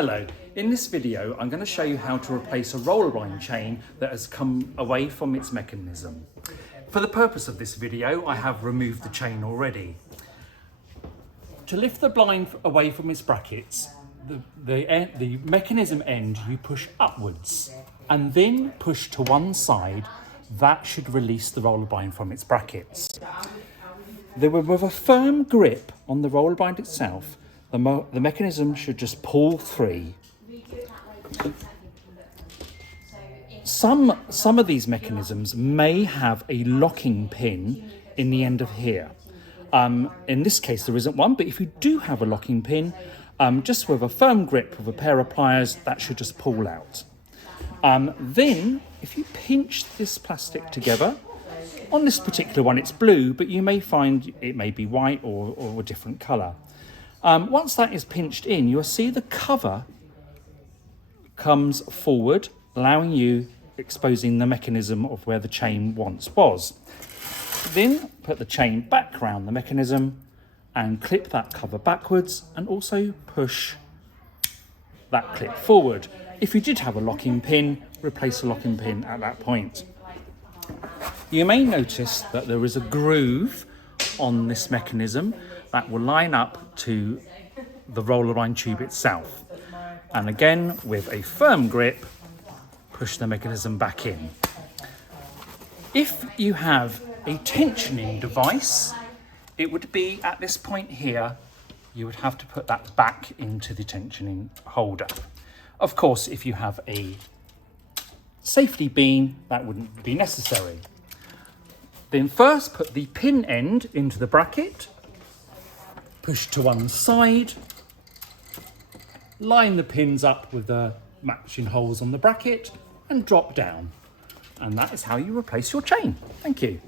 Hello, in this video I'm going to show you how to replace a roller blind chain that has come away from its mechanism. For the purpose of this video I have removed the chain already. To lift the blind away from its brackets, the mechanism end you push upwards and then push to one side. That should release the roller blind from its brackets. With a firm grip on the roller blind itself, the mechanism should just pull free. Some of these mechanisms may have a locking pin in the end of here. In this case there isn't one, but if you do have a locking pin, just with a firm grip with a pair of pliers, that should just pull out. Then if you pinch this plastic together, on this particular one it's blue, but you may find it may be white or a different colour. Once that is pinched in, you'll see the cover comes forward, allowing you exposing the mechanism of where the chain once was. Then put the chain back around the mechanism and clip that cover backwards, and also push that clip forward. If you did have a locking pin, replace the locking pin at that point. You may notice that there is a groove on this mechanism that will line up to the roller blind tube itself. And again, with a firm grip, push the mechanism back in. If you have a tensioning device, it would be at this point here, you would have to put that back into the tensioning holder. Of course, if you have a safety beam, that wouldn't be necessary. Then first put the pin end into the bracket, push to one side, line the pins up with the matching holes on the bracket and drop down. And that is how you replace your chain. Thank you.